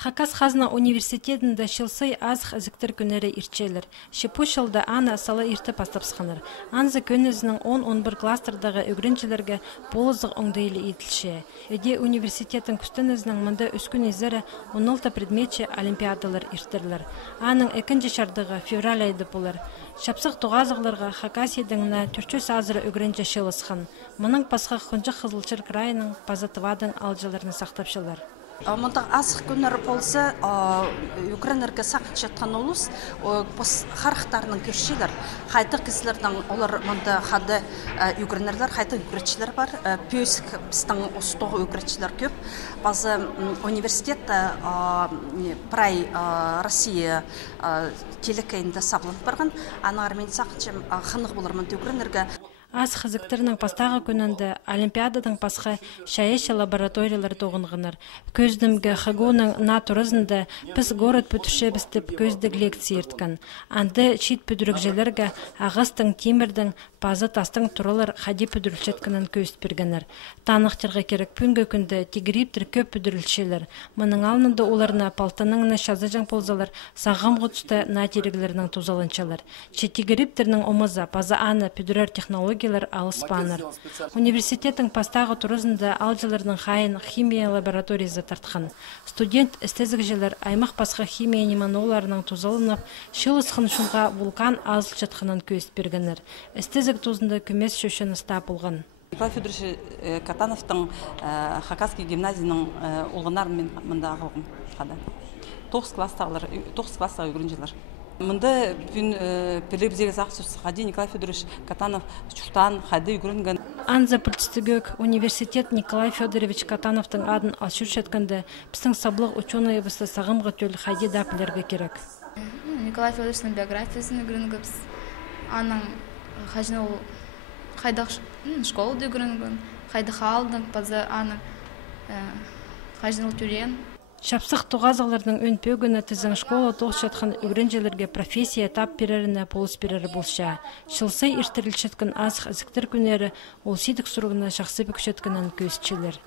Хакас Хазна университетінде шылсый азық әзіктір күнері ирчелер. Шепушылда ана сала ирті пастапсқаныр. Анзы көнізінің 10-11 кластердағы өгрінчілерге болызық оңдайлы етілше. Эде университеттің күстінізінің мұнда үскін езері 16 предметче олимпиадалар иртірлер. Аның әкінжі шардығы февраль айды болыр. Шапсық туғазығларға Хакас едіңіне түрчі сазыры өгрінчі шылысқан. Мұның пасқа құнчы Қызылчыр крайының пазатывадың алжаларını сақтапшылар. Монтақ азық күнері болса, Украинерге сақыт жатқан олыс, қарықтарының көршілер, қайты кісілердің, олар мұнда қады Украинерлер, қайты үкіретшілер бар, пөсік біздің ұстығы үкіретшілер көп. Базы университетті прай Россия телекайында сабланып барған, анағар мен сақытшым қанық болар мұнда Украинерге. Аз қызықтырының пастағы күнінде Олимпиададың пасқа шайеші лабораториялар тоғынғыныр. Көздімгі хагоның натурызында біз город бүтіше бістіп көздік лекция ерткін. Анды чит бүдірікжелерге ағыстың темірдің пазы тастың тұрылыр қади бүдірілчеткінің көз бергенір. Танықтырға керек пүнгі күнді тегіріптір көп бүдірілшелер. Мұның алынында оларына палтаныңына шазыжың ползалар сағым ғұтысты натерігілерінің тузалыншалар. Тегіріптерінің омыза пазы аны бүдірер технологиялар алыспаныр. Университеттің пастағы турызында алжылардың қайын химия лабораториясы тартқан. Студент істезікжелер аймақ пасқа химия неманоларының тузалынып, шылысқын шунға вулкан азыл жатқанын көз бергенір. Істезік тузында көмес шөшін ұста болған. Николай Федорович Катановтың Хакасский гимназияның олғынарын мен мұнда ағылғым қады. 9 класстағы үйгірінжелер. Мұнда бүн пілігізегі зақсыз қады Николай Федорович Катанов чұртан қады үйгірінген. Анза пілтістігік университет Николай Федорович Катановтың адын алшыр шеткінді біздің саблық ученый бұсты сағымғы төл қайды дапілерге керек. Николай Федоровичтің биографиясын үйгірінгі біз аның қажыны ол қайдақ школы үйгірінген, қайды қалдың, базы аның қажыны ол түрен. Шапсық туғазылардың өн пөгіні тізің школа тоқ жатқан үйренжелерге профессия тап береріне полыс берері болша. Шылсай иртірілшеткін азық әзіктір күнері ол сидік сұрғына жақсы бүкшеткінін көзчелер.